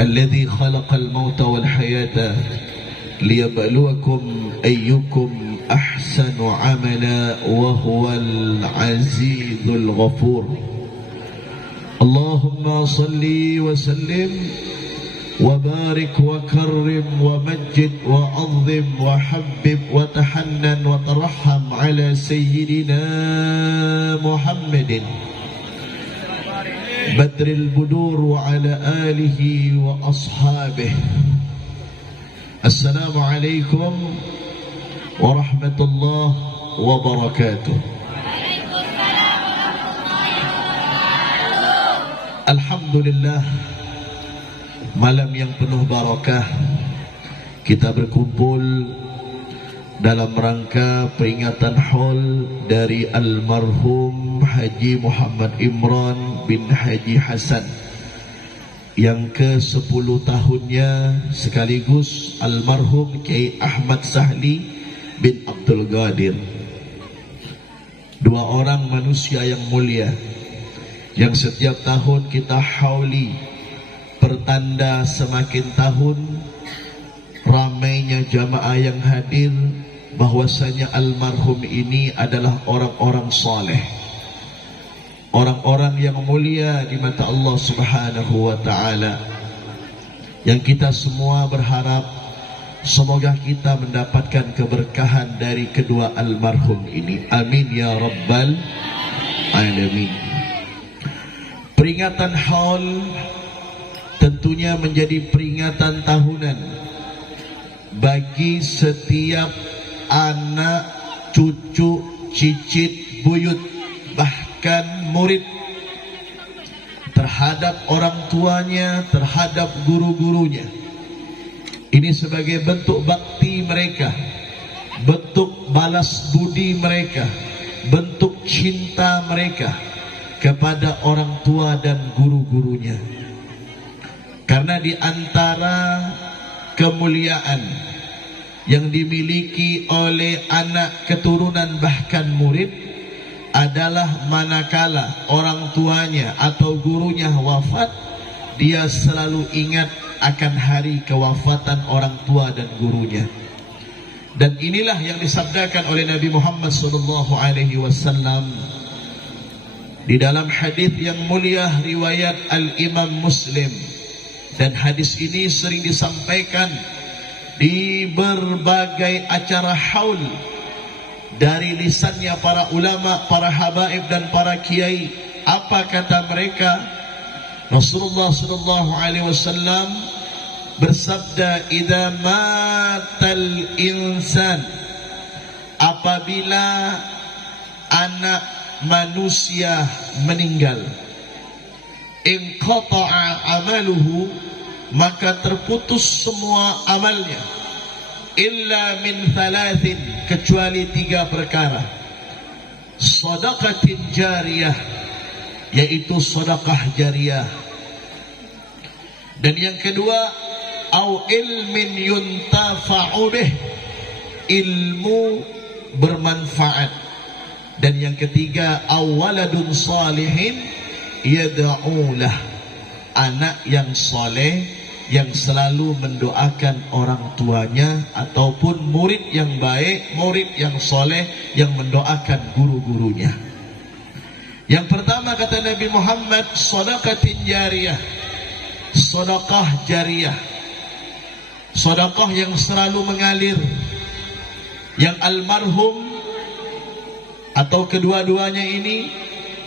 الذي خلق الموت والحياة ليبلوكم أيكم أحسن عملا وهو العزيز الغفور. اللهم صل وسلم وبارك وكرم ومجد وعظم وحبب وتحنن وترحم على سيدنا محمد بدر البدور وعلى آله وأصحابه. السلام عليكم ورحمة الله وبركاته. Alhamdulillah, malam yang penuh barakah, kita berkumpul dalam rangka peringatan haul dari almarhum Haji Muhammad Imran bin Haji Hasan yang ke-10 tahunnya, sekaligus almarhum Kiai Ahmad Sahli bin Abdul Qadir. Dua orang manusia yang mulia yang setiap tahun kita hauli, pertanda semakin tahun ramainya jamaah yang hadir, bahwasanya almarhum ini adalah orang-orang saleh, orang-orang yang mulia di mata Allah Subhanahu wa taala, yang kita semua berharap semoga kita mendapatkan keberkahan dari kedua almarhum ini. Amin ya rabbal alamin. Peringatan haul tentunya menjadi peringatan tahunan bagi setiap anak, cucu, cicit, buyut, bahkan murid terhadap orang tuanya, terhadap guru-gurunya. Ini sebagai bentuk bakti mereka, bentuk balas budi mereka, bentuk cinta mereka kepada orang tua dan guru-gurunya. Karena di antara kemuliaan yang dimiliki oleh anak keturunan bahkan murid adalah manakala orang tuanya atau gurunya wafat, dia selalu ingat akan hari kewafatan orang tua dan gurunya. Dan inilah yang disabdakan oleh Nabi Muhammad SAW di dalam hadis yang mulia riwayat Al-Imam Muslim. Dan hadis ini sering disampaikan di berbagai acara haul dari lisannya para ulama, para habaib dan para kiai. Apa kata mereka? Rasulullah SAW bersabda, "Idza matal insan," apabila anak manusia meninggal, inqata'a amaluhu, maka terputus semua amalnya, illa min thalathin, kecuali 3 perkara. Shadaqatin jariyah, yaitu sedekah jariyah. Dan yang kedua, au ilmin yuntafa'u bih, ilmu bermanfaat. Dan yang ketiga, awaladun salihin yad'ulah, anak yang soleh yang selalu mendoakan orang tuanya, ataupun murid yang baik, murid yang soleh yang mendoakan guru-gurunya. Yang pertama kata Nabi Muhammad, sedekatin jariyah, sedekah jariyah, sedekah yang selalu mengalir, yang almarhum atau kedua-duanya ini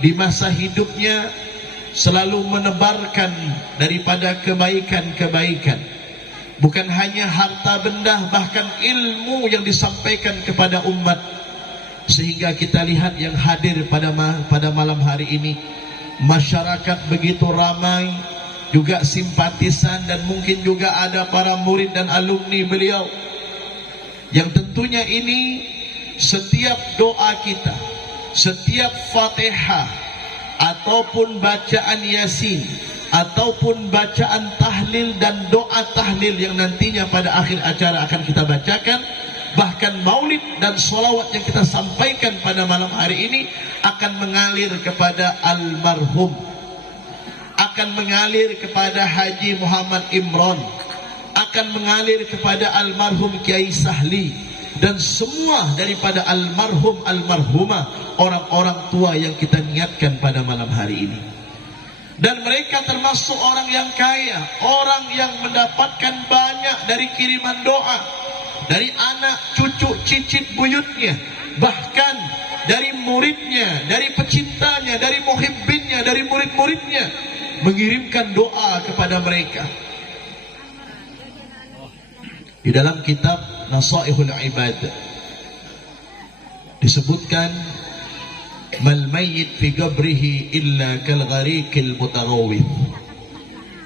di masa hidupnya selalu menebarkan daripada kebaikan-kebaikan. Bukan hanya harta benda, bahkan ilmu yang disampaikan kepada umat. Sehingga kita lihat yang hadir pada malam hari ini, masyarakat begitu ramai, juga simpatisan, dan mungkin juga ada para murid dan alumni beliau, yang tentunya ini setiap doa kita, setiap Fatihah ataupun bacaan Yasin ataupun bacaan tahlil dan doa tahlil yang nantinya pada akhir acara akan kita bacakan, bahkan maulid dan sholawat yang kita sampaikan pada malam hari ini akan mengalir kepada almarhum, akan akan mengalir kepada Haji Muhammad Imran, akan mengalir kepada almarhum Kiai Sahli, dan semua daripada almarhum almarhumah orang-orang tua yang kita niatkan pada malam hari ini. Dan mereka termasuk orang yang kaya, orang yang mendapatkan banyak dari kiriman doa dari anak, cucu, cicit, buyutnya, bahkan dari muridnya, dari pecintanya, dari muhibbinnya, dari murid-muridnya, mengirimkan doa kepada mereka. Di dalam kitab Nasaihul Ibad disebutkan, mal mayyit fi qabrihi illa kal ghariqil mutaghawwith.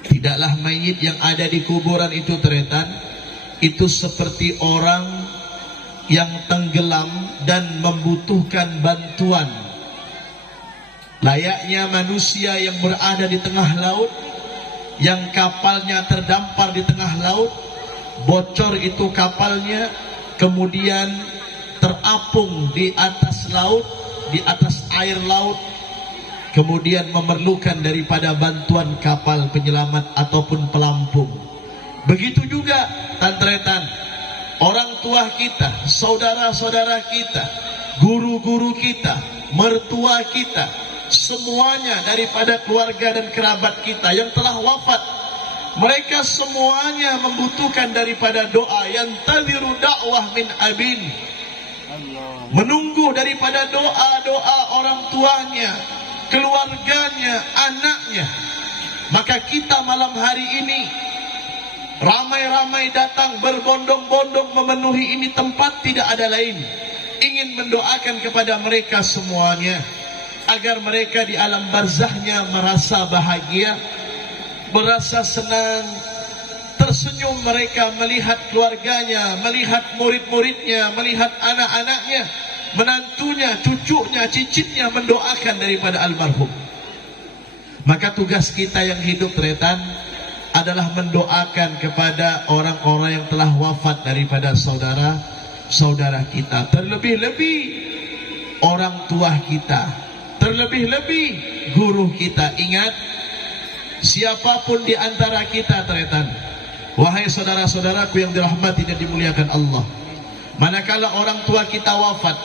Tidaklah mayit yang ada di kuburan itu teretan, itu seperti orang yang tenggelam dan membutuhkan bantuan, layaknya manusia yang berada di tengah laut, yang kapalnya terdampar di tengah laut, bocor itu kapalnya, kemudian terapung di atas laut, di atas air laut, kemudian memerlukan daripada bantuan kapal penyelamat ataupun pelampung. Begitu juga tantretan, orang tua kita, saudara-saudara kita, guru-guru kita, mertua kita, semuanya daripada keluarga dan kerabat kita yang telah wafat, mereka semuanya membutuhkan daripada doa. Yang tadiru dakwah min abin, menunggu daripada doa-doa orang tuanya, keluarganya, anaknya. Maka kita malam hari ini ramai-ramai datang berbondong-bondong memenuhi ini tempat, tidak ada lain, ingin mendoakan kepada mereka semuanya agar mereka di alam barzahnya merasa bahagia, merasa senang, tersenyum mereka melihat keluarganya, melihat murid-muridnya, melihat anak-anaknya, menantunya, cucunya, cicitnya mendoakan daripada almarhum. Maka tugas kita yang hidup teretan adalah mendoakan kepada orang-orang yang telah wafat daripada saudara-saudara kita, terlebih-lebih orang tua kita, terlebih-lebih guru kita. Ingat, siapapun di antara kita teretan, wahai saudara-saudaraku yang dirahmati dan dimuliakan Allah, manakala orang tua kita wafat,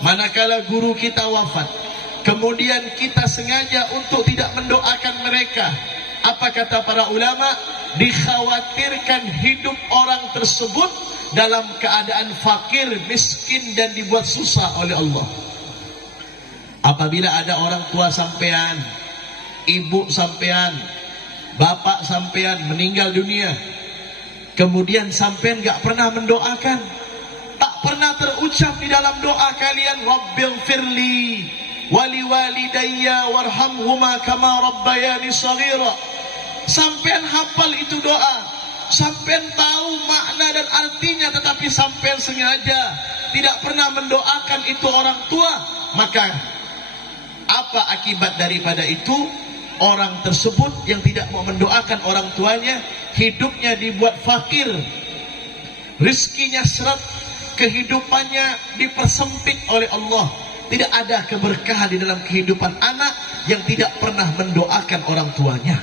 manakala guru kita wafat, kemudian kita sengaja untuk tidak mendoakan mereka, apa kata para ulama? Dikhawatirkan hidup orang tersebut dalam keadaan fakir, miskin, dan dibuat susah oleh Allah. Apabila ada orang tua sampean, ibu sampean, bapak sampean meninggal dunia, kemudian sampean gak pernah mendoakan, tak pernah terucap di dalam doa kalian, Rabbil firli wali walidayya warhamhuma kama rabbayani shaghira. Sampean hafal itu doa, sampean tahu makna dan artinya, tetapi sampean sengaja tidak pernah mendoakan itu orang tua. Maka apa akibat daripada itu? Orang tersebut yang tidak mau mendoakan orang tuanya, hidupnya dibuat fakir, rizkinya seret, kehidupannya dipersempit oleh Allah. Tidak ada keberkahan di dalam kehidupan anak yang tidak pernah mendoakan orang tuanya.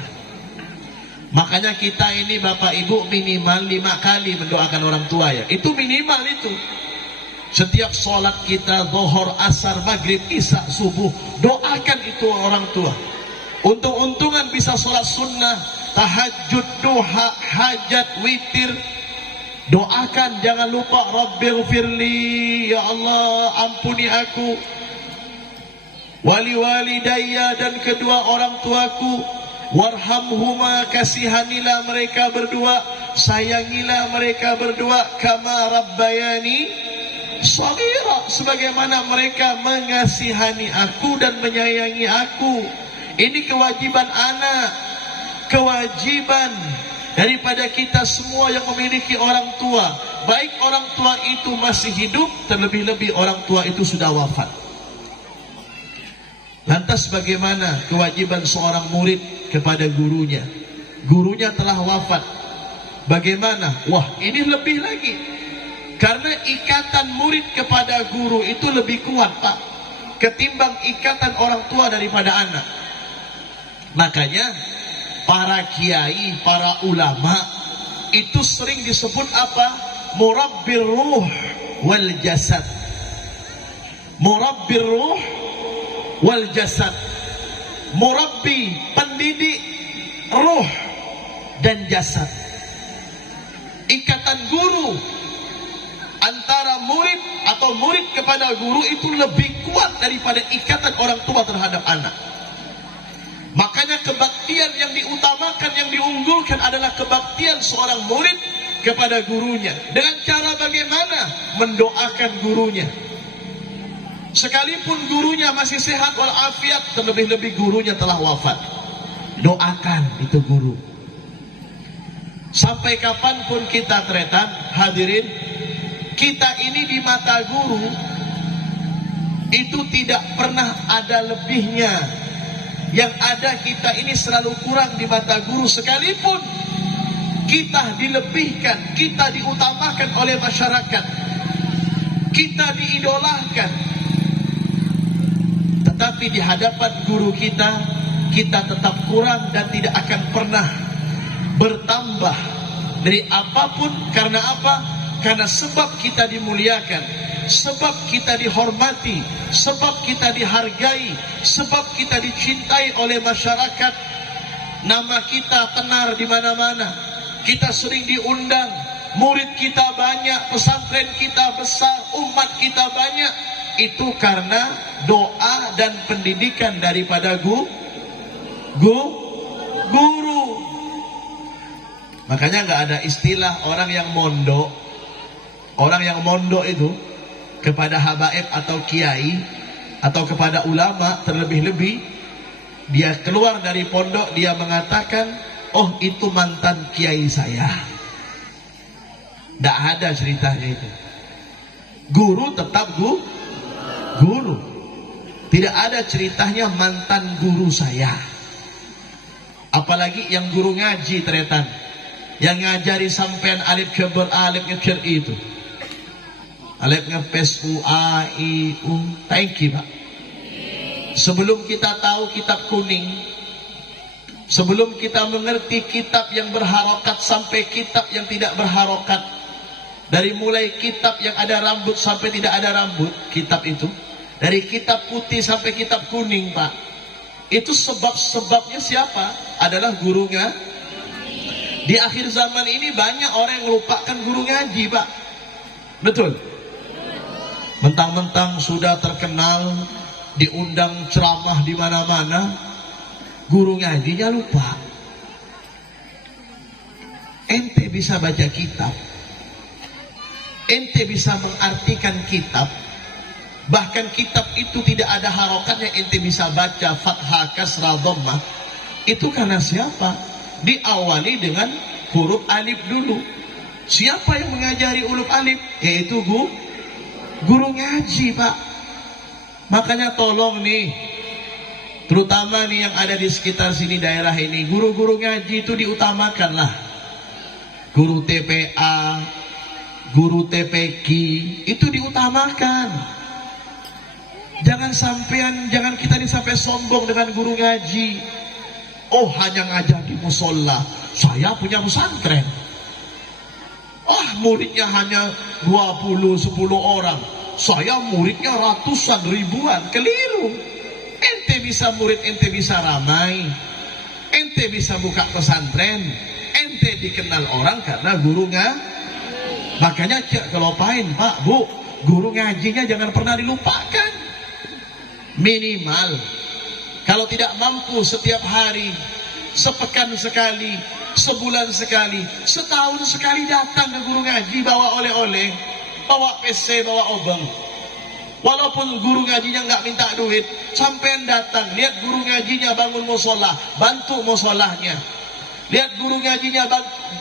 Makanya kita ini Bapak Ibu minimal 5 kali mendoakan orang tua ya. Itu minimal itu. Setiap sholat kita, zuhur, asar, maghrib, isya, subuh, doakan itu orang tua. Untung-untungan bisa sholat sunnah, tahajud, duha, hajat, witir. Doakan, jangan lupa Rabbil firli, ya Allah ampuni aku, wali walidayya, dan kedua orang tuaku, warhamhuma, kasihanilah mereka berdua, sayangilah mereka berdua, kama rabbayani shaghira, sebagaimana mereka mengasihani aku dan menyayangi aku. Ini kewajiban anak, kewajiban daripada kita semua yang memiliki orang tua, baik orang tua itu masih hidup, terlebih-lebih orang tua itu sudah wafat. Lantas bagaimana kewajiban seorang murid kepada gurunya? Gurunya telah wafat, bagaimana? Wah, ini lebih lagi, karena ikatan murid kepada guru itu lebih kuat Pak, ketimbang ikatan orang tua daripada anak. Makanya para kiai, para ulama itu sering disebut apa? Murabbir ruh wal jasad. Murabbir ruh wal jasad. Murabbi, pendidik ruh dan jasad. Ikatan guru antara murid atau murid kepada guru itu lebih kuat daripada ikatan orang tua terhadap anak. Makanya kebaktian yang diutamakan, yang diunggulkan adalah kebaktian seorang murid kepada gurunya. Dengan cara bagaimana? Mendoakan gurunya. Sekalipun gurunya masih sehat walafiat, terlebih-lebih gurunya telah wafat, doakan itu guru. Sampai kapanpun kita tretan, hadirin, kita ini di mata guru itu tidak pernah ada lebihnya. Yang ada kita ini selalu kurang di mata guru. Sekalipun kita dilebihkan, kita diutamakan oleh masyarakat, kita diidolakan, tetapi di hadapan guru kita, kita tetap kurang dan tidak akan pernah bertambah dari apapun. Karena apa? Karena sebab kita dimuliakan, sebab kita dihormati, sebab kita dihargai, sebab kita dicintai oleh masyarakat. Nama kita tenar di mana-mana, kita sering diundang, murid kita banyak, pesantren kita besar, umat kita banyak. Itu karena doa dan pendidikan daripada guru. Makanya nggak ada istilah orang yang mondok. Orang yang mondok itu kepada habaib atau kiai atau kepada ulama, terlebih-lebih dia keluar dari pondok, dia mengatakan, oh itu mantan kiai saya. Tidak ada ceritanya itu. Guru tetap guru. Tidak ada ceritanya mantan guru saya. Apalagi yang guru ngaji teretan, yang ngajari sampean alif ke ber, alif ke cer itu, alif ngepes u a i u. Thank you Pak. Sebelum kita tahu kitab kuning, sebelum kita mengerti kitab yang berharokat sampai kitab yang tidak berharokat, dari mulai kitab yang ada rambut sampai tidak ada rambut, kitab itu dari kitab putih sampai kitab kuning Pak, itu sebab-sebabnya siapa? Adalah gurunya. Di akhir zaman ini banyak orang yang melupakan guru ngaji Pak. Betul? Mentang-mentang sudah terkenal, diundang ceramah di mana-mana, guru ngajinya lupa. Ente bisa baca kitab, ente bisa mengartikan kitab, bahkan kitab itu tidak ada harokatnya, ente bisa baca fathah, kasrah, dhammah. Itu karena siapa? Diawali dengan huruf alif dulu. Siapa yang mengajari huruf alif? Yaitu guru ngaji Pak. Makanya tolong nih, terutama nih yang ada di sekitar sini daerah ini, guru-guru ngaji itu diutamakanlah. Guru TPA, guru TPQ itu diutamakan. Jangan kita ini sampai sombong dengan guru ngaji. Oh hanya ngajar di musola, saya punya pesantren. Oh muridnya hanya 10 orang, saya muridnya ratusan ribuan. Keliru. Ente bisa murid, ente bisa ramai, ente bisa buka pesantren, ente dikenal orang karena gurunya. Makanya kelopain Pak Bu, guru ngajinya jangan pernah dilupakan. Minimal kalau tidak mampu setiap hari, sepekan sekali, sebulan sekali, setahun sekali datang ke guru ngaji, bawa oleh-oleh, bawa PC, bawa obeng. Walaupun guru ngajinya nggak minta duit, sampean datang, lihat guru ngajinya bangun musola, bantu musolahnya. Lihat guru ngajinya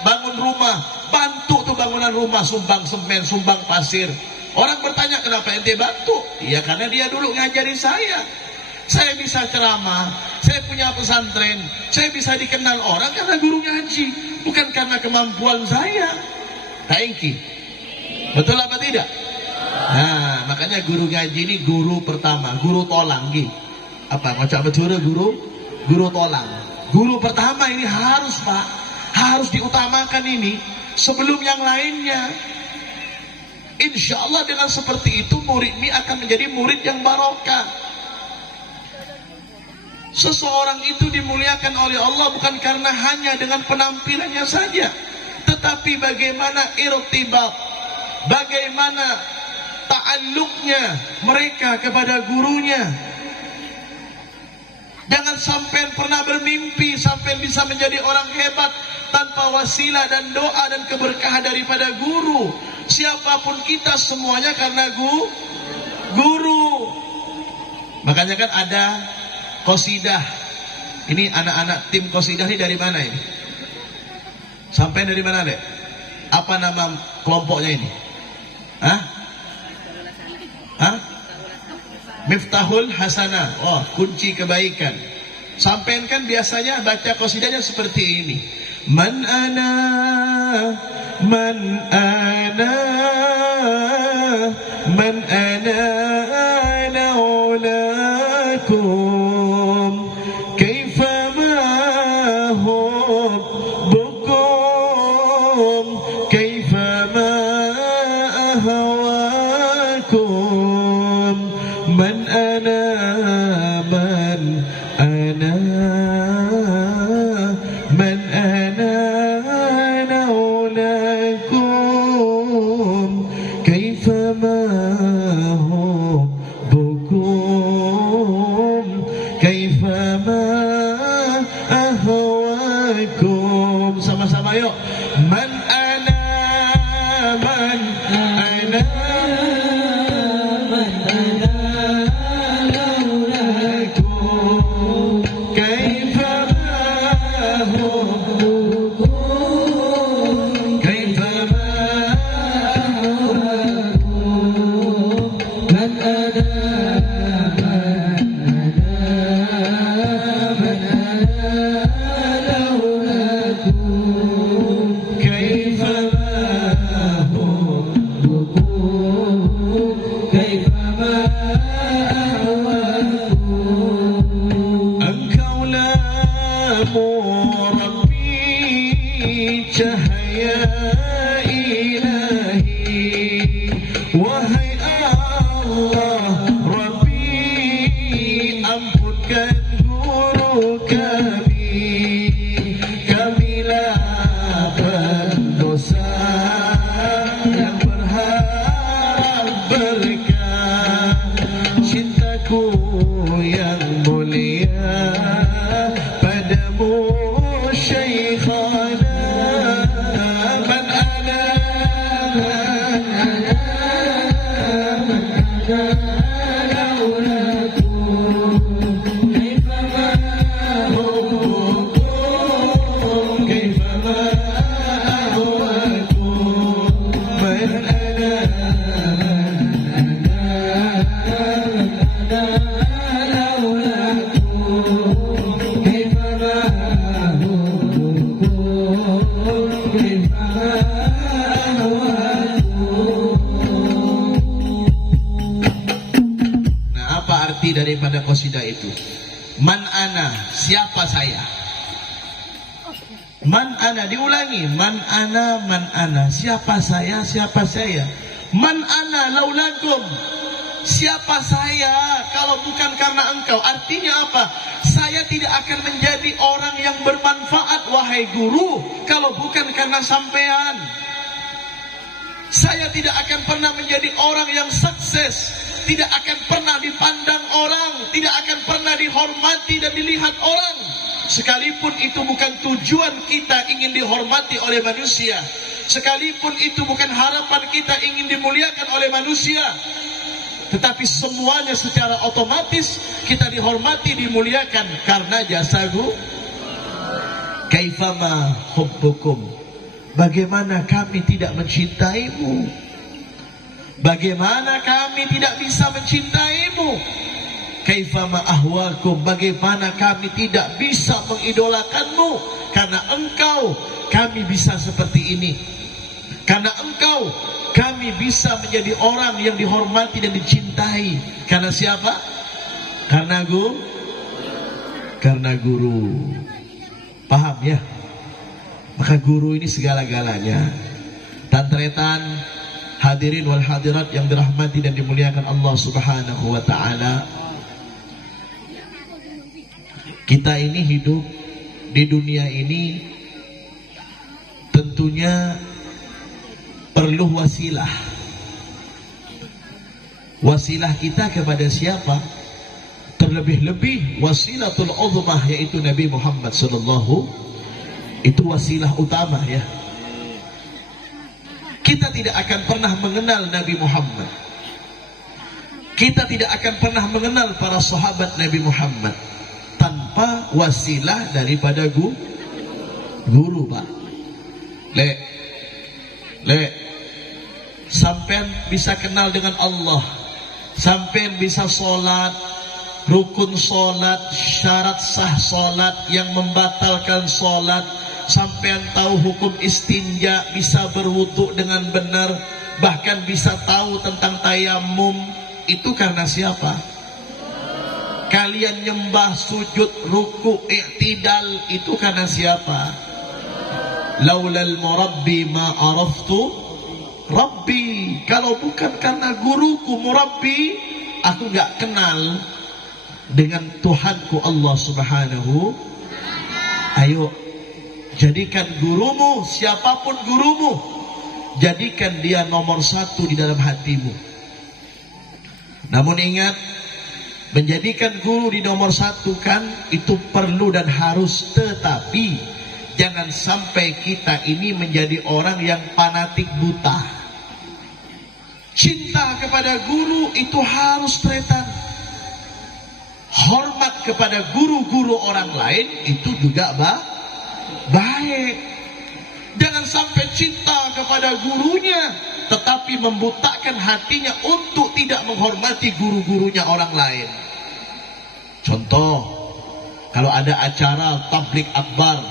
bangun rumah, bantu tuh bangunan rumah, sumbang semen, sumbang pasir. Orang bertanya kenapa ente bantu? Iya karena dia dulu ngajari saya. Saya bisa ceramah, saya punya pesantren, saya bisa dikenal orang karena guru ngaji, bukan karena kemampuan saya. Thank you. Betul apa tidak? Nah, makanya guru ngaji ini guru pertama, guru tolang. Apa ngocak betul guru? Guru tolang. Guru pertama ini harus, Pak, harus diutamakan ini sebelum yang lainnya. Insya Allah dengan seperti itu murid ini akan menjadi murid yang barokah. Seseorang itu dimuliakan oleh Allah bukan karena hanya dengan penampilannya saja, tetapi bagaimana irtibat, bagaimana ta'alluqnya mereka kepada gurunya. Jangan sampai pernah bermimpi sampai bisa menjadi orang hebat tanpa wasilah dan doa dan keberkahan daripada guru. Siapapun kita semuanya karena guru. Makanya kan ada qasidah. Ini anak-anak tim qasidah ini dari mana ini? Sampai dari mana, Dek? Apa nama kelompoknya ini? Hah? Hah? Miftahul Hasanah. Oh, kunci kebaikan. Sampean kan biasanya baca qasidahnya seperti ini. Man ana, man ana, man ana, ana ulakum, kaifa ma hubbukum, kaifa ma ahwakum. Man ana, man ana, man ana, ana ulakum, kaifa ma hubbukum, kaifa ma ahwakum. Sama-sama yuk. Man ana, man ana, cahaya ilahi, wahai Allah Rabbi, ampunkan guru kami, kamilah pendosa yang berharap berkah, cintaku yang mulia padamu Syekhana. Daripada qasidah itu, man ana, siapa saya. Man ana, diulangi, man ana, siapa saya, siapa saya. Man ana laulakum, siapa saya kalau bukan karena engkau. Artinya apa? Saya tidak akan menjadi orang yang bermanfaat wahai guru kalau bukan karena sampean. Saya tidak akan pernah menjadi orang yang sukses, tidak akan pernah dipandang orang, tidak akan pernah dihormati dan dilihat orang. Sekalipun itu bukan tujuan kita ingin dihormati oleh manusia, sekalipun itu bukan harapan kita ingin dimuliakan oleh manusia, tetapi semuanya secara otomatis kita dihormati, dimuliakan karena jasaku. Kaifama hubbukum, bagaimana kami tidak mencintaimu? Bagaimana kami tidak bisa mencintaimu? Kaifama ahwakum, bagaimana kami tidak bisa mengidolakanmu? Karena engkau kami bisa seperti ini. Karena engkau kami bisa menjadi orang yang dihormati dan dicintai. Karena siapa? Karena guru. Paham ya? Maka guru ini segala-galanya. Tantretan, hadirin wal hadirat yang dirahmati dan dimuliakan Allah Subhanahu wa taala. Kita ini hidup di dunia ini tentunya perlu wasilah. Wasilah kita kepada siapa? Terlebih-lebih wasilatul uzmah, yaitu Nabi Muhammad sallallahu, itu wasilah utama ya. Kita tidak akan pernah mengenal Nabi Muhammad, kita tidak akan pernah mengenal para sahabat Nabi Muhammad tanpa wasilah daripada guru Pak. Sampean bisa kenal dengan Allah, sampean bisa sholat, rukun sholat, syarat sah sholat, yang membatalkan sholat, sampean tahu hukum istinja, bisa berwudu dengan benar, bahkan bisa tahu tentang tayamum. Itu karena siapa? Kalian nyembah, sujud, ruku, i'tidal, itu karena siapa? Laulal murabbi ma araftu Rabbi. Kalau bukan karena guruku murabbi, aku gak kenal dengan Tuhanku Allah Subhanahu. Ayo, jadikan gurumu, siapapun gurumu, jadikan dia nomor satu di dalam hatimu. Namun ingat, menjadikan guru di nomor satu kan itu perlu dan harus, tetapi jangan sampai kita ini menjadi orang yang fanatik buta. Cinta kepada guru itu harus tretan. Hormat kepada guru-guru orang lain itu juga baik. Jangan sampai cinta kepada gurunya tetapi membutakan hatinya untuk tidak menghormati guru-gurunya orang lain. Contoh, kalau ada acara tablik akbar,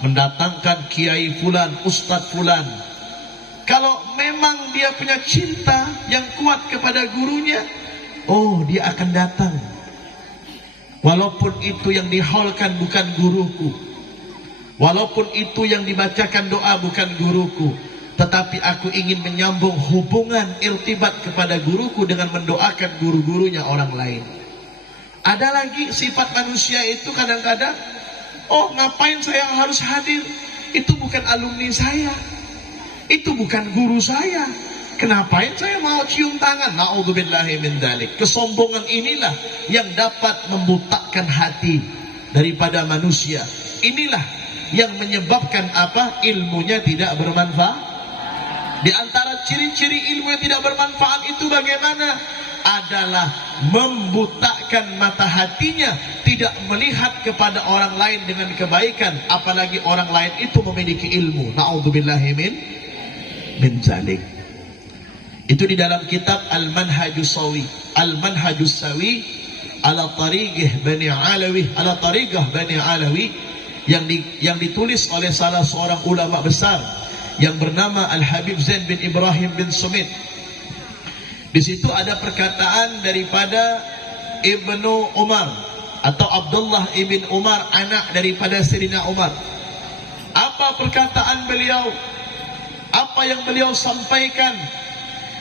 mendatangkan kiai fulan, ustadz fulan, kalau memang dia punya cinta yang kuat kepada gurunya, oh dia akan datang. Walaupun itu yang dihaulkan bukan guruku, walaupun itu yang dibacakan doa bukan guruku, tetapi aku ingin menyambung hubungan irtibat kepada guruku dengan mendoakan guru-gurunya orang lain. Ada lagi sifat manusia itu kadang-kadang, oh ngapain saya harus hadir? Itu bukan alumni saya, itu bukan guru saya, kenapain saya mau cium tangan? Na'udzubillahi min dzalik. Kesombongan inilah yang dapat membutakan hati daripada manusia. Inilah yang menyebabkan apa? Ilmunya tidak bermanfaat. Di antara ciri-ciri ilmu yang tidak bermanfaat itu bagaimana? Adalah membutakan mata hatinya, tidak melihat kepada orang lain dengan kebaikan, apalagi orang lain itu memiliki ilmu. Na'udzubillahi min dzalik. Itu di dalam kitab Al-Manhajus Sawi, Al-Manhajus Sawi ala tariqah Bani Alawi, ala tariqah Bani Alawi, yang ditulis oleh salah seorang ulama besar yang bernama Al-Habib Zain bin Ibrahim bin Sumit. Di situ ada perkataan daripada Ibnu Umar atau Abdullah ibn Umar, anak daripada Sayyidina Umar. Apa perkataan beliau? Apa yang beliau sampaikan?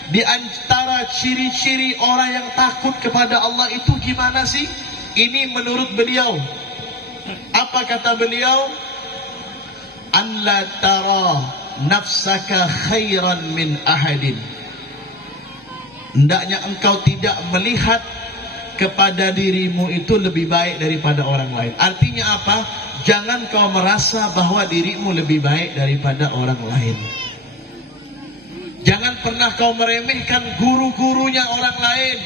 Di antara ciri-ciri orang yang takut kepada Allah itu gimana sih? Ini menurut beliau. Apa kata beliau? An la tara nafsaka khairan min ahadin. Hendaknya engkau tidak melihat kepada dirimu itu lebih baik daripada orang lain. Artinya apa? Jangan kau merasa bahwa dirimu lebih baik daripada orang lain. Jangan pernah kau meremehkan guru-gurunya orang lain.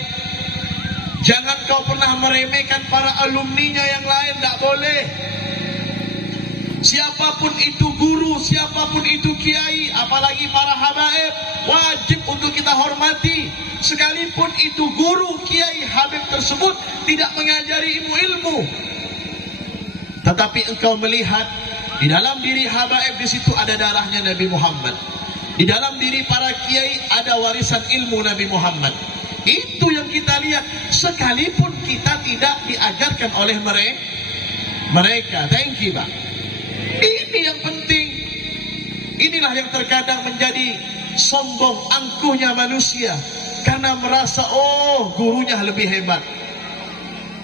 Jangan kau pernah meremehkan para alumninya yang lain. Tak boleh. Siapapun itu guru, siapapun itu kiai, apalagi para habaib, wajib untuk kita hormati. Sekalipun itu guru, kiai, habib tersebut tidak mengajari ilmu, tetapi engkau melihat di dalam diri habaib, di situ ada darahnya Nabi Muhammad. Di dalam diri para kiai ada warisan ilmu Nabi Muhammad. Itu yang kita lihat, sekalipun kita tidak diajarkan oleh mereka. Thank you, Pak. Ini yang penting. Inilah yang terkadang menjadi sombong angkuhnya manusia, karena merasa oh gurunya lebih hebat,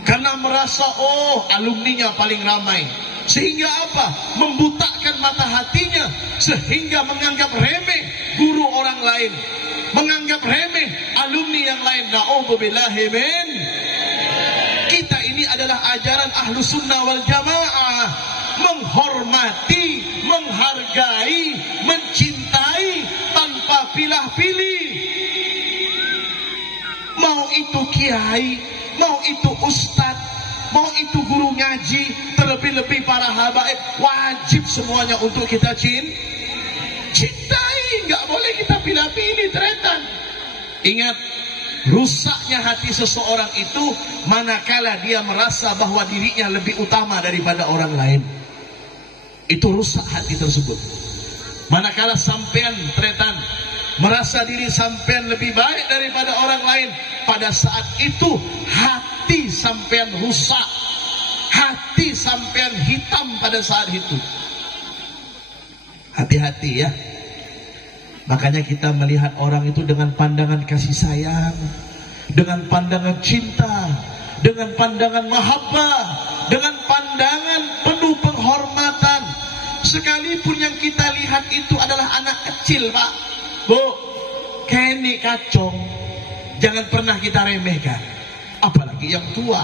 karena merasa oh alumninya paling ramai, sehingga apa? Membutakan mata hatinya, sehingga menganggap remeh guru orang lain, menganggap remeh alumni yang lain. Na'udzubillahi min. Kita ini adalah ajaran ahlu sunnah wal jamaah, menghormati, menghargai, mencintai tanpa pilah-pilih. Mau itu kiai, mau itu ustadz, mau itu guru ngaji, terlebih-lebih para habaib, wajib semuanya untuk kita cintai. Nggak boleh kita pilih-pilih, tretan. Ingat, rusaknya hati seseorang itu manakala dia merasa bahwa dirinya lebih utama daripada orang lain. Itu rusak hati tersebut. Manakala sampean tretan merasa diri sampean lebih baik daripada orang lain, pada saat itu hati sampean rusak, hati sampean hitam pada saat itu. Hati-hati ya. Makanya kita melihat orang itu dengan pandangan kasih sayang, dengan pandangan cinta, dengan pandangan mahabbah, dengan pandangan penuh penghormatan. Sekalipun yang kita lihat itu adalah anak kecil, Pak, Bu, kene kacong, jangan pernah kita remehkan, apalagi yang tua.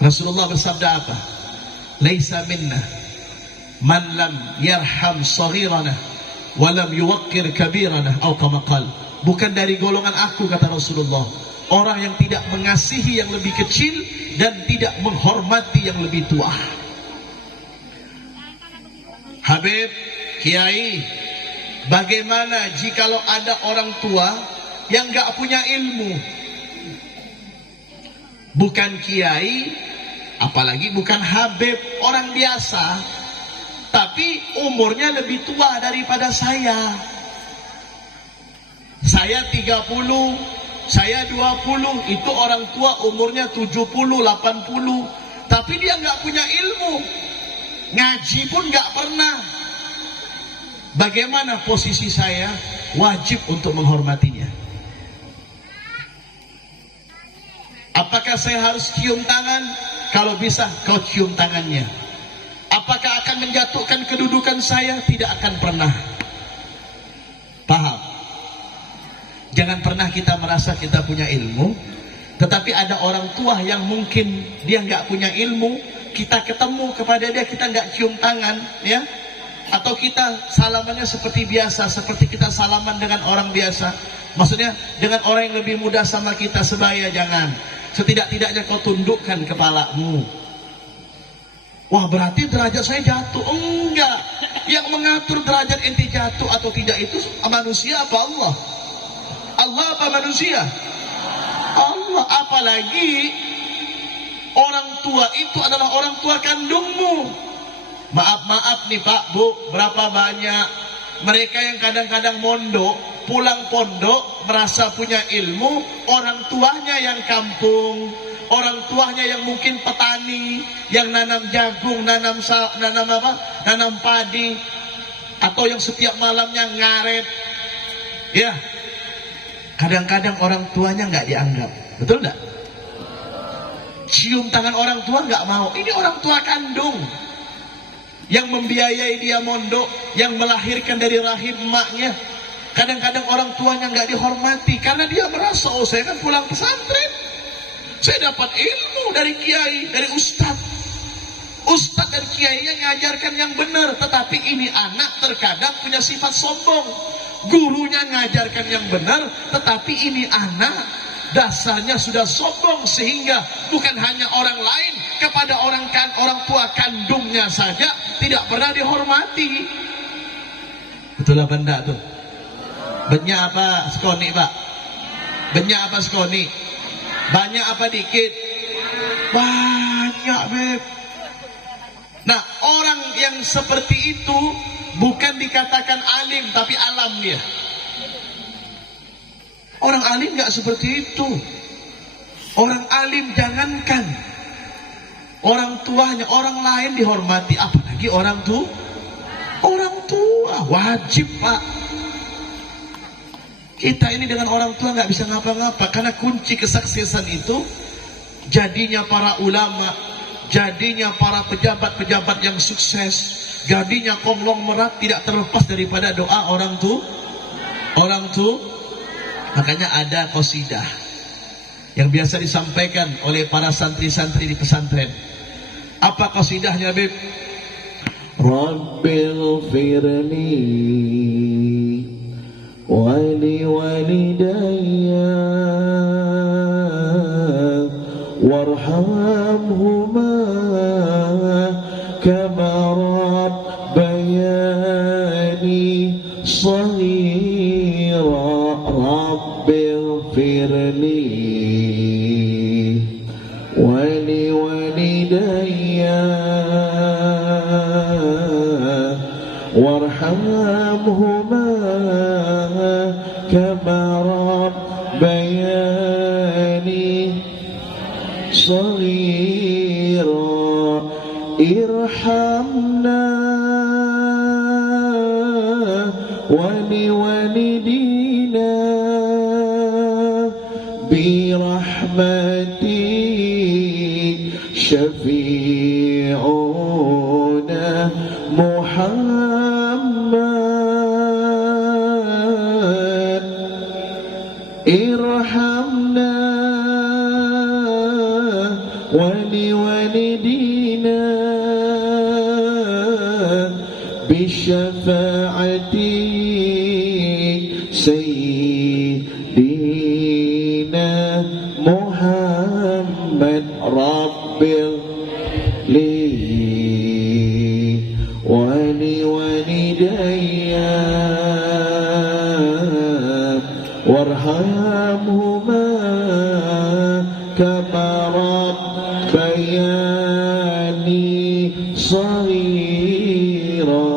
Rasulullah bersabda apa? Laisa minna man lam yarham saghirana walam yuwaqqir kabirana, atau kama qala, bukan dari golongan aku, kata Rasulullah, orang yang tidak mengasihi yang lebih kecil dan tidak menghormati yang lebih tua. Habib, kiai, bagaimana jikalau ada orang tua yang gak punya ilmu, bukan kiai, apalagi bukan habib, orang biasa, tapi umurnya lebih tua daripada saya. Saya 30, saya 20, itu orang tua umurnya 70, 80, tapi dia nggak punya ilmu, ngaji pun nggak pernah. Bagaimana posisi saya? Wajib untuk menghormatinya. Apakah saya harus cium tangan? Kalau bisa kau cium tangannya. Apakah akan menjatuhkan kedudukan saya? Tidak akan pernah. Paham? Jangan pernah kita merasa kita punya ilmu, tetapi ada orang tua yang mungkin dia nggak punya ilmu, kita ketemu kepada dia, kita nggak cium tangan, ya, atau kita salamannya seperti biasa, seperti kita salaman dengan orang biasa. Maksudnya dengan orang yang lebih muda sama kita sebaya, jangan. Setidak-tidaknya kau tundukkan kepalamu. Wah, berarti derajat saya jatuh. Enggak. Yang mengatur derajat ente jatuh atau tidak itu manusia apa Allah? Allah apa manusia? Allah. Apalagi orang tua itu adalah orang tua kandungmu. Maaf nih Pak, Bu, berapa banyak mereka yang kadang-kadang mondok, pulang pondok merasa punya ilmu, orang tuanya yang kampung, orang tuanya yang mungkin petani, yang nanam jagung, nanam padi, atau yang setiap malamnya ngaret. Ya, kadang-kadang orang tuanya nggak dianggap, betul nggak? Cium tangan orang tua nggak mau. Ini orang tua kandung yang membiayai dia mondok, yang melahirkan dari rahim emaknya. Kadang-kadang orang tuanya nggak dihormati karena dia merasa, oh saya kan pulang pesantren, saya dapat ilmu dari kiai, dari ustadz dan kiai yang ngajarkan yang benar. Tetapi ini anak terkadang punya sifat sombong. Gurunya ngajarkan yang benar, tetapi ini anak dasarnya sudah sombong, sehingga bukan hanya orang lain, kepada orang tua kandungnya saja tidak pernah dihormati. Betul apa enggak tuh? Banyak apa skoni, Pak? Banyak apa skoni? Banyak apa dikit? Banyak, Beb. Nah, orang yang seperti itu bukan dikatakan alim, tapi alam dia. Orang alim nggak seperti itu. Orang alim jangankan. Orang tuanya, orang lain dihormati, apalagi orang tua. Orang tua wajib, Pak. Kita ini dengan orang tua nggak bisa ngapa-ngapa, karena kunci kesuksesan itu jadinya para ulama, jadinya para pejabat-pejabat yang sukses, jadinya konglomerat tidak terlepas daripada doa orang tua. Orang tua. Makanya ada qasidah yang biasa disampaikan oleh para santri-santri di pesantren. Apa qasidahnya, Bib? Rabbil firli wali walidayya warhamhuma kama rabbayani shaghira. Rabbil firli wali walidayya warhamhuma kama rabbayani shaghira. Irhamna waliwalidina birahmati syafi'una Muhammad. Irhamna waliwalidina bisyafaati sayyidina Muhammad. Rabbil li wali walidayya warhamhuma kama rabbayani shaghira.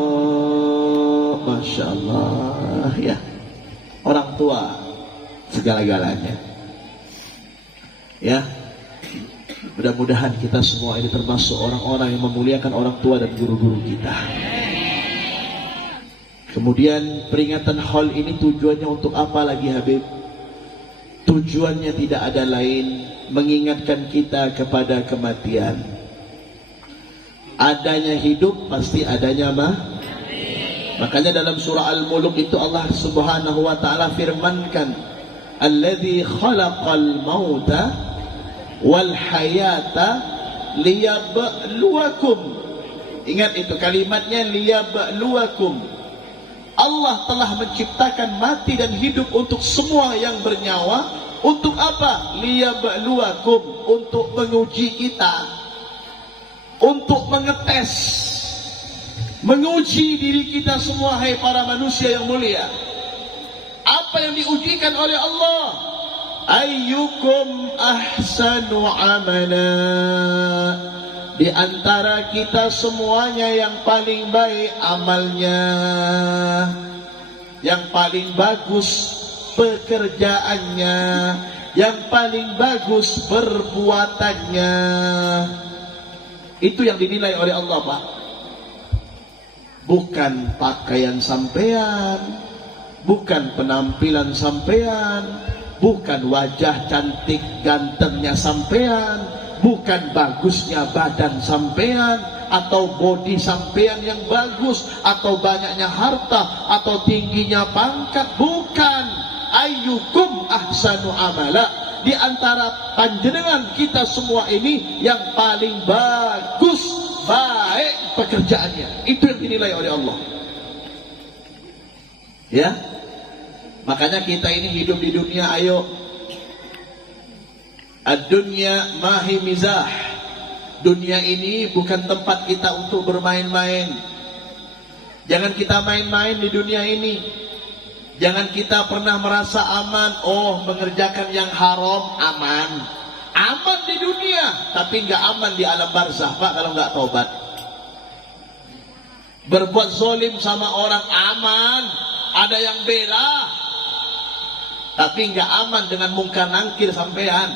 Masya Allah, ya, orang tua segala-galanya. Ya, mudah-mudahan kita semua ini termasuk orang-orang yang memuliakan orang tua dan guru-guru kita. Kemudian peringatan haul ini tujuannya untuk apa lagi, Habib? Tujuannya tidak ada lain, mengingatkan kita kepada kematian. Adanya hidup pasti adanya Makanya dalam surah Al-Mulk itu Allah Subhanahu wa taala firmankan, "Alladzi khalaqal mauta wal hayata liyabluwakum." Ingat itu kalimatnya, liyabluwakum. Allah telah menciptakan mati dan hidup untuk semua yang bernyawa. Untuk apa? Liyabluwakum, untuk menguji kita, untuk mengetes, menguji diri kita semua, hai para manusia yang mulia. Apa yang diujikan oleh Allah? Ayyukum ahsanu amala. Di antara kita semuanya yang paling baik amalnya, yang paling bagus pekerjaannya, yang paling bagus perbuatannya. Itu yang dinilai oleh Allah, Pak. Bukan pakaian sampean, bukan penampilan sampean, bukan wajah cantik gantengnya sampean, bukan bagusnya badan sampean, atau body sampean yang bagus, atau banyaknya harta, atau tingginya pangkat. Bukan. Ayyukum ahsanu amala. Di antara panjenengan kita semua ini yang paling bagus, baik pekerjaannya. Itu yang dinilai oleh Allah. Ya, makanya kita ini hidup di dunia, ayo. Ad-dunya mahi mizah. Dunia ini bukan tempat kita untuk bermain-main. Jangan kita main-main di dunia ini. Jangan kita pernah merasa aman. Oh, mengerjakan yang haram aman. Aman di dunia, tapi nggak aman di alam barzah, Pak, kalau nggak tobat. Berbuat zolim sama orang aman, ada yang bela, tapi nggak aman dengan mungkar nangkir sampean.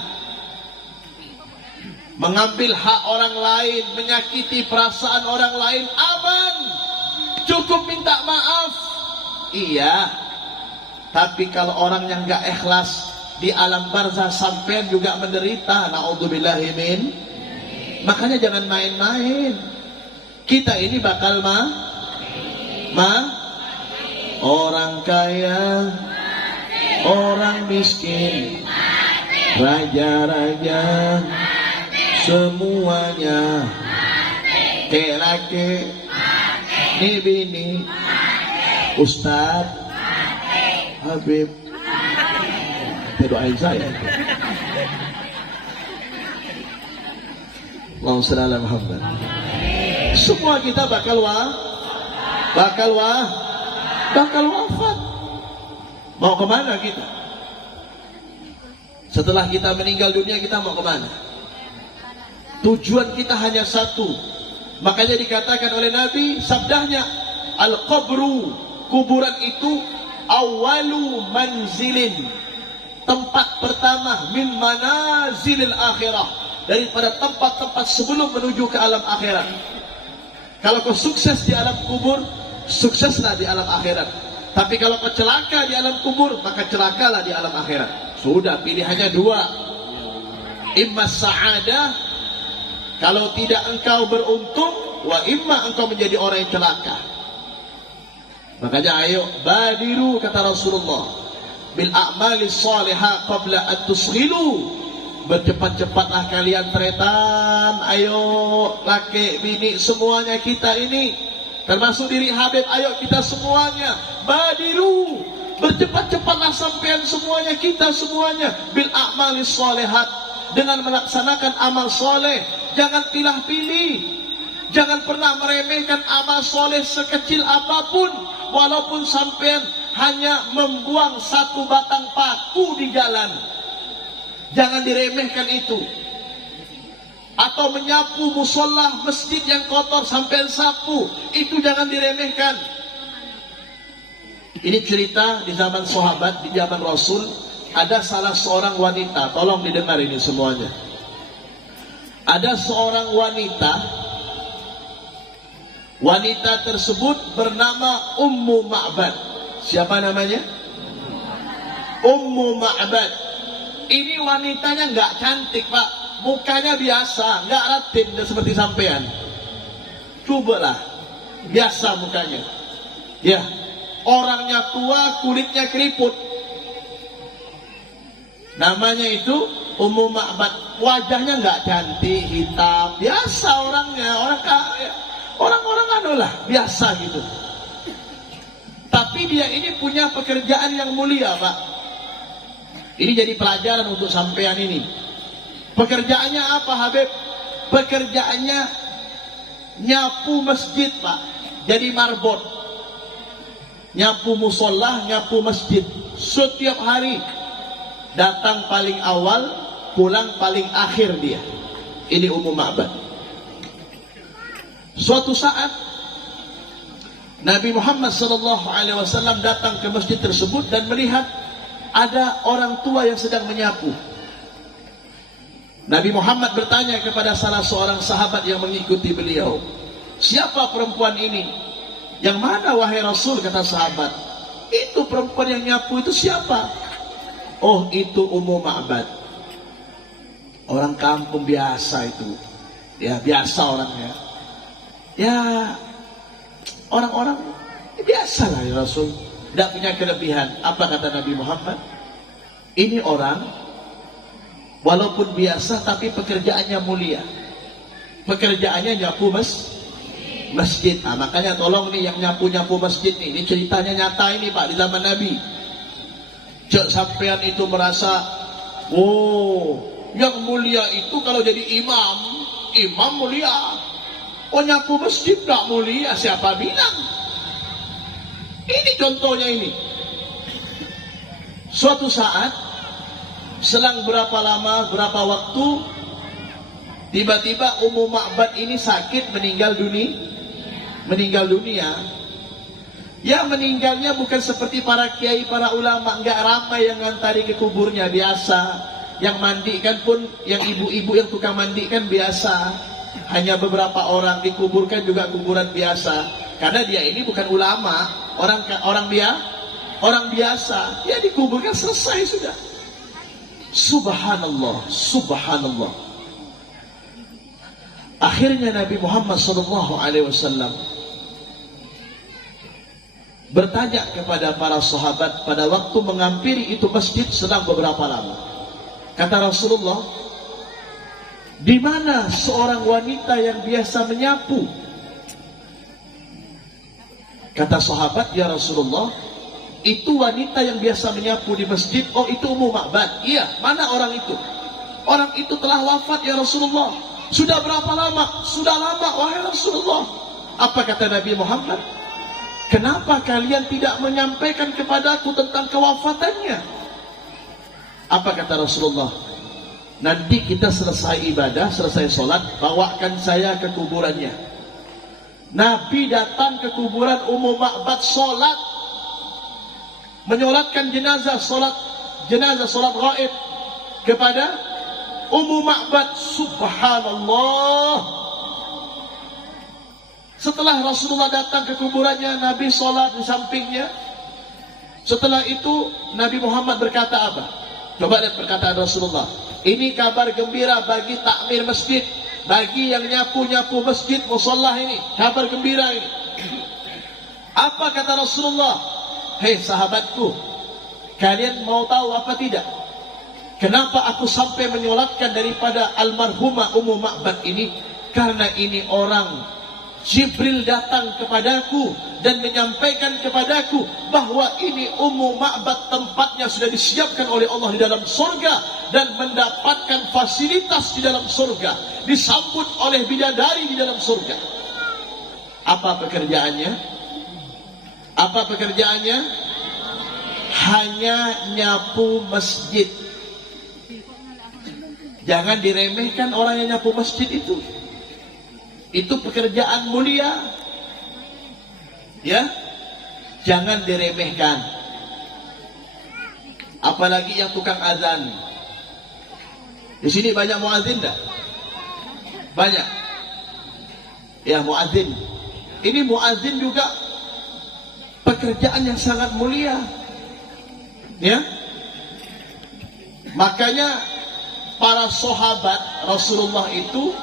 mengambil hak orang lain, menyakiti perasaan orang lain, aman. Cukup minta maaf. Iya. Tapi kalau orang yang gak ikhlas, di alam barzah sampean juga menderita. Na'udzubillahi min. Makanya jangan main-main. Kita ini bakal orang kaya, orang miskin, raja-raja, semuanya, laki-laki, ini bini, Ustadz, Habib, doain saya. Allahumma shalli ala Muhammad. Semua kita bakal wafat. Mau kemana kita? Setelah kita meninggal dunia, kita mau kemana? Tujuan kita hanya satu. Makanya dikatakan oleh Nabi, sabdanya, al-qabru, kuburan itu awalu manzilin, tempat pertama min manazilil akhirah, daripada tempat-tempat sebelum menuju ke alam akhirat. Kalau kau sukses di alam kubur, sukseslah di alam akhirat. Tapi kalau kau celaka di alam kubur, maka celakalah di alam akhirat. Sudah, pilihannya dua. Imma sa'adah, kalau tidak engkau beruntung, wa imma engkau menjadi orang yang celaka. Makanya ayo badiru, kata Rasulullah, bil a'mali salihah qabla an tusghilu. Bercepat-cepatlah kalian tretan. Ayo laki bini semuanya kita ini, termasuk diri Habib, ayo kita semuanya badiru, bercepat-cepatlah sampean semuanya, kita semuanya, bil a'mali sholihat, dengan melaksanakan amal soleh. Jangan pilih-pilih, jangan pernah meremehkan amal soleh sekecil apapun. Walaupun sampean hanya membuang satu batang paku di jalan, jangan diremehkan itu. Atau menyapu musola masjid yang kotor sampai sapu, itu jangan diremehkan. Ini cerita di zaman sahabat, di zaman Rasul, ada salah seorang wanita, tolong didengar ini semuanya. Ada seorang wanita tersebut bernama Ummu Ma'bad. Siapa namanya? Ummu Ma'bad. Ini wanitanya nggak cantik, Pak. Mukanya biasa, nggak ratin seperti sampean. Cobalah, biasa mukanya. Ya, orangnya tua, kulitnya keriput. Namanya itu Ummu Ma'bad. Wajahnya nggak cantik, hitam, biasa orangnya, orang-orang anulah, biasa gitu. Tapi dia ini punya pekerjaan yang mulia, Pak. Ini jadi pelajaran untuk sampean ini. Pekerjaannya apa, Habib? Pekerjaannya nyapu masjid, Pak. Jadi marbot. Nyapu musola, nyapu masjid. Setiap hari. Datang paling awal, pulang paling akhir dia. Ini Ummu Ma'bad. Suatu saat Nabi Muhammad SAW datang ke masjid tersebut dan melihat ada orang tua yang sedang menyapu. Nabi Muhammad bertanya kepada salah seorang sahabat yang mengikuti beliau, siapa perempuan ini? Yang mana wahai Rasul? Kata sahabat, itu perempuan yang nyapu itu siapa? Oh, itu Ummu Ma'bad. Orang kampung biasa itu. Ya, biasa orangnya. Ya, orang-orang biasa lah ya Rasul, tidak punya kelebihan. Apa kata Nabi Muhammad? Ini orang walaupun biasa tapi pekerjaannya mulia. Pekerjaannya nyapu masjid. Nah, makanya tolong nih yang nyapu masjid nih. Ini ceritanya nyata ini, Pak, di zaman Nabi. Cek sampean itu merasa, oh, yang mulia itu kalau jadi imam mulia. Oh, nyapu masjid gak mulia, siapa bilang? Ini contohnya ini. Suatu saat, selang berapa lama, berapa waktu, tiba-tiba Ummu Ma'bad ini sakit, meninggal dunia. Ya, meninggalnya bukan seperti para kiai, para ulama, nggak ramai yang ngantari ke kuburnya, biasa. Yang mandikan pun, yang ibu-ibu yang tukang mandikan biasa. Hanya beberapa orang dikuburkan juga kuburan biasa. Karena dia ini bukan ulama, orang biasa. Ya dikuburkan, selesai sudah. Subhanallah, subhanallah. Akhirnya Nabi Muhammad SAW bertanya kepada para sahabat pada waktu menghampiri itu masjid sedang beberapa lama. Kata Rasulullah, di mana seorang wanita yang biasa menyapu? Kata sahabat, ya Rasulullah, itu wanita yang biasa menyapu di masjid. Oh, itu Ummu Ma'bad. Iya, mana orang itu? Orang itu telah wafat ya Rasulullah. Sudah berapa lama? Sudah lama, wahai Rasulullah. Apa kata Nabi Muhammad? Kenapa kalian tidak menyampaikan kepadaku tentang kewafatannya? Apa kata Rasulullah? Nanti kita selesai ibadah, selesai sholat, bawakan saya ke kuburannya. Nabi datang ke kuburan Ummu Ma'bad, sholat, menyolatkan jenazah, sholat gaib kepada Ummu Ma'bad. Subhanallah. Setelah Rasulullah datang ke kuburannya, Nabi sholat di sampingnya. Setelah itu Nabi Muhammad berkata apa? Coba lihat perkataan Rasulullah. Ini kabar gembira bagi takmir masjid, bagi yang nyapu-nyapu masjid musholah ini. Kabar gembira ini. Apa kata Rasulullah? Hei sahabatku, kalian mau tahu apa tidak? Kenapa aku sampai menyolatkan daripada almarhumah Ummu Ma'bad ini? Karena ini orang Jibril datang kepadaku dan menyampaikan kepadaku bahwa ini Ummu Ma'bad, tempatnya sudah disiapkan oleh Allah di dalam surga dan mendapatkan fasilitas di dalam surga, disambut oleh bidadari di dalam surga. Apa pekerjaannya? Apa pekerjaannya? Hanya nyapu masjid. Jangan diremehkan orang yang nyapu masjid itu. Itu pekerjaan mulia. Ya, jangan diremehkan. Apalagi yang tukang azan. Di sini banyak muazin tak? Banyak. Ya, muazin. Ini muazin juga pekerjaan yang sangat mulia. Ya. Makanya para sahabat Rasulullah itu,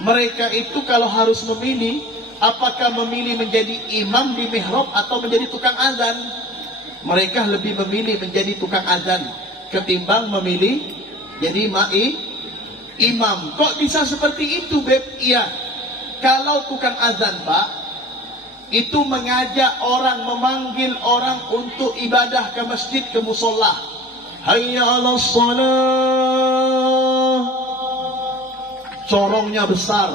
mereka itu kalau harus memilih, apakah memilih menjadi imam di mihrab atau menjadi tukang azan, mereka lebih memilih menjadi tukang azan ketimbang memilih jadi imam. Kok bisa seperti itu, Beb? Iya, kalau tukang azan, Pak, itu mengajak orang, memanggil orang untuk ibadah ke masjid, ke musola. Hayya 'alas shalah. Corongnya besar,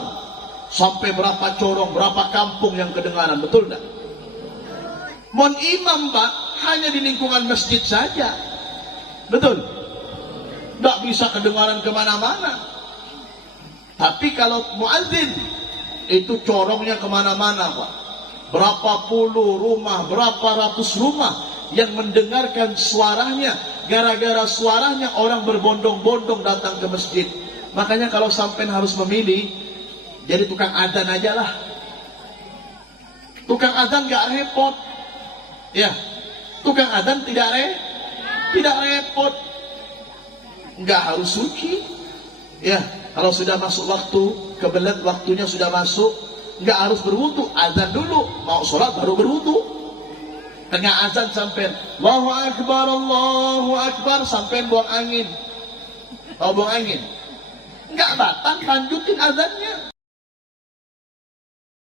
sampai berapa corong, berapa kampung yang kedengaran, betul tak? Mon imam, Pak, hanya di lingkungan masjid saja, betul? Tak bisa kedengaran kemana-mana. Tapi kalau muadzin, itu corongnya kemana-mana, Pak. Berapa puluh rumah, berapa ratus rumah yang mendengarkan suaranya. Gara-gara suaranya orang berbondong-bondong datang ke masjid. Makanya kalau sampai harus memilih, jadi tukang adzan aja lah. Tukang adzan gak repot. Ya, tukang adzan tidak repot. Gak harus suci. Ya, kalau sudah masuk waktu, kebelet waktunya sudah masuk, gak harus berwudu, adzan dulu. Mau sholat baru berwudu. Tengah adzan sampai Allahu Akbar, sampai buang angin. Buang angin. Enggak batang, lanjutin azannya.